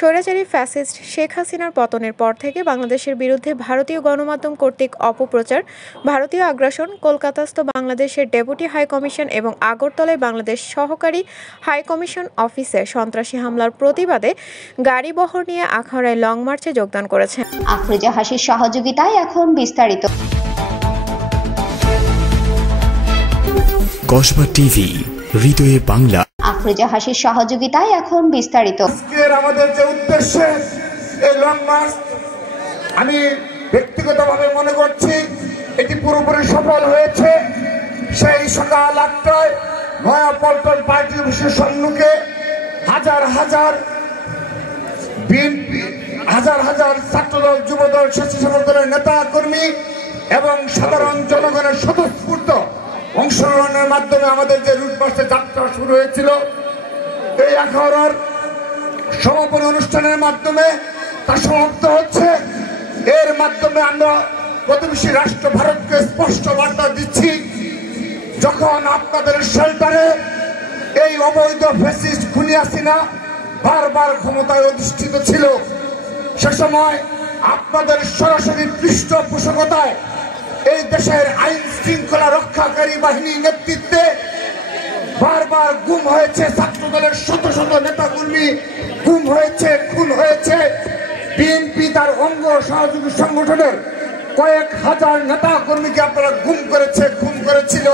স্বৈরাচারী ফ্যাসিস্ট শেখ হাসিনার পতনের পর থেকে বাংলাদেশের বিরুদ্ধে ভারতীয় গণমাধ্যম কর্তৃক অপপ্রচার, ভারতীয় আগ্রাসন, কলকাতাস্থ বাংলাদেশের ডেপুটি হাইকমিশন এবং আগরতলায় বাংলাদেশ সহকারী হাইকমিশন অফিসে সন্ত্রাসী হামলার প্রতিবাদে গাড়িবহর নিয়ে আখাউড়ায় লং মার্চে যোগদান করেছেন। আফরোজা হাসির সহযোগিতায় এখন বিস্তারিত। কসবা টিভি, হৃদয়ে বাংলা। আফরোজা হাসির সহযোগিতায় এখন বিস্তারিত। আজকের আমাদের যে উদ্দেশ্য এই লং মার্চ, আমি ব্যক্তিগতভাবে মনে করছি এটি পুরোপুরি সফল হয়েছে। সেই সকাল 8টায় নয়াপল্টন পার্টি অফিসের সম্মুখে হাজার হাজার বিএনপি, হাজার হাজার ছাত্রদল, যুবদল, স্বেচ্ছাসেবক দলের নেতা কর্মী এবং সাধারণ জনগণের স্বতঃস্ফূর্ত অংশগ্রহণের মাধ্যমে আমাদের যে রুট মার্চের যাত্রা শুরু হয়েছিল, এই আখাউড়ার সমাপনী অনুষ্ঠানের মাধ্যমে তা সমাপ্ত হচ্ছে। এর মাধ্যমে আমরা প্রতিবেশী রাষ্ট্র ভারতকে স্পষ্ট বার্তা দিচ্ছি, যখন আপনাদের শেল্টারে এই অবৈধ ফ্যাসিস্ট খুনি হাসিনা বারবার ক্ষমতায় অধিষ্ঠিত ছিল, সে সময় আপনাদের সরাসরি পৃষ্ঠপোষকতায় এই দেশের আইন শৃঙ্খলা রক্ষাকারী বাহিনীর নেতৃত্বে বারবার গুম হয়েছে ছাত্র দলের শত শত নেতা কর্মী, গুম হয়েছে, খুন হয়েছে। বিএনপি তার অঙ্গ সহযোগী সংগঠনের কয়েক হাজার নেতা কর্মীকে আপনারা গুম করেছে, খুন করেছিল।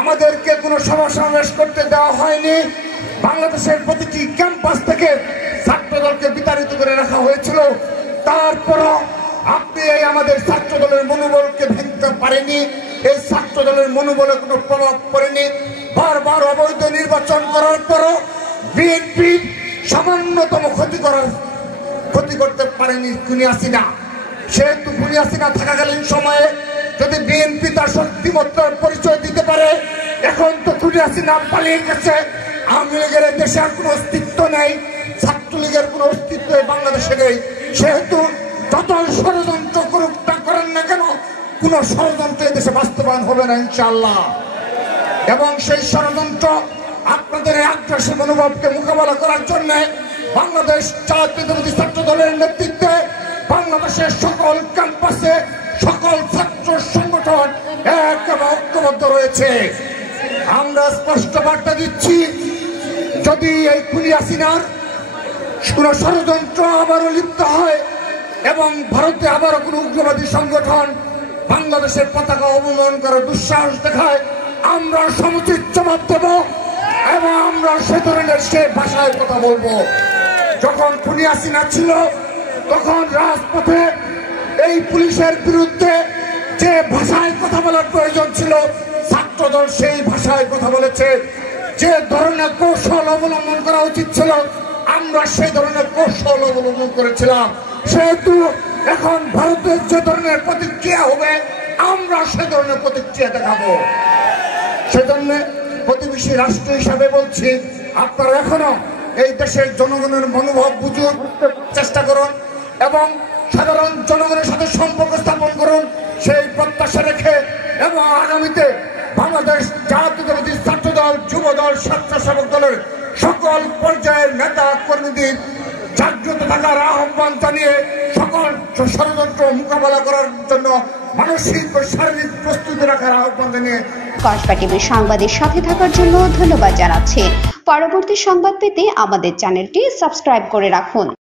আমাদেরকে কোনো সভা সমাবেশ করতে দেওয়া হয়নি। বাংলাদেশের প্রতিটি ক্যাম্পাস থেকে ছাত্র দলকে বিতাড়িত করে রাখা হয়েছিল। তারপরও আপনি এই আমাদের ছাত্র দলের মনোবলকে ভেঙতে পারেনি। এই ছাত্র দলের মনোবলে কোনো প্রভাব পড়েনি। বারবার অবৈধ নির্বাচন করার পরও বিএনপি সামান্যতম ক্ষতি করতে পারেনি খুনি হাসিনা। সেহেতু খুনি হাসিনা থাকাকালীন সময়ে যদি বিএনপি তার শক্তিমত্তার পরিচয় দিতে পারে, এখন তো খুনি হাসিনা পালিয়ে গেছে। আওয়ামী লীগের দেশে আর কোনো অস্তিত্ব নেই, ছাত্রলীগের কোনো অস্তিত্ব বাংলাদেশে নেই। সেহেতু যত ষড়যন্ত্র করেন না কেন, কোন ষড়যন্ত্র দেশে বাস্তবায়ন হবে না ইনশাআল্লাহ। এবং সেই ষড়যন্ত্র আপনাদের আগ্রাসী মনোভাবকে মোকাবেলা করার জন্য বাংলাদেশ জাতীয়তাবাদী ছাত্র দলের নেতৃত্বে বাংলাদেশের সকল ক্যাম্পাসে সকল ছাত্র সংগঠন এক এবং ঐক্যবদ্ধ রয়েছে। আমরা স্পষ্ট বার্তা দিচ্ছি, যদি এই খুনি হাসিনার কোন ষড়যন্ত্র আবারও লিপ্ত হয় এবং ভারতে আবারও কোন উগ্রবাদী সংগঠন বাংলাদেশের পতাকা অবমানন করার দুঃসাহস দেখায়, আমরা সমুচিত জবাব দেব এবং আমরা সে ধরনের সে ভাষায় কথা বলবো। যখন খুনি হাসিনা ছিল তখন রাজপথে এই পুলিশের বিরুদ্ধে যে ভাষায় কথা বলার প্রয়োজন ছিল, ছাত্রদল সেই ভাষায় কথা বলেছে। যে ধরনের কৌশল অবলম্বন করা উচিত ছিল, আমরা সেই ধরনের কৌশল অবলম্বন করেছিলাম। সেহেতু এখন ভারতের যে ধরনের প্রতিক্রিয়া হবে, আমরা সে ধরনের প্রতিক্রিয়া দেখাবো। সেজন্য প্রতিবেশী রাষ্ট্র হিসাবে বলছি, আপনারা এখনো এই দেশের জনগণের মনোভাব বুঝতে চেষ্টা করুন এবং সাধারণ জনগণের সাথে সম্পর্ক স্থাপন করুন, সেই প্রত্যাশা রেখে। এবং আগামীতে বাংলাদেশ জাতীয়তাবাদী ছাত্র দল, যুব দল, স্বেচ্ছাসেবক দলের সকল পর্যায়ের নেতা কর্মীদের জাগ্রত থাকার আহ্বান জানিয়ে সকল ষড়যন্ত্র মোকাবেলা করার জন্য মানসিক ও শারীরিক প্রস্তুতি রাখার আহ্বান জানিয়ে কসবা টিভির সংবাদের সাথে থাকার জন্য ধন্যবাদ জানাচ্ছি। পরবর্তী সংবাদ পেতে আমাদের চ্যানেলটি সাবস্ক্রাইব করে রাখুন।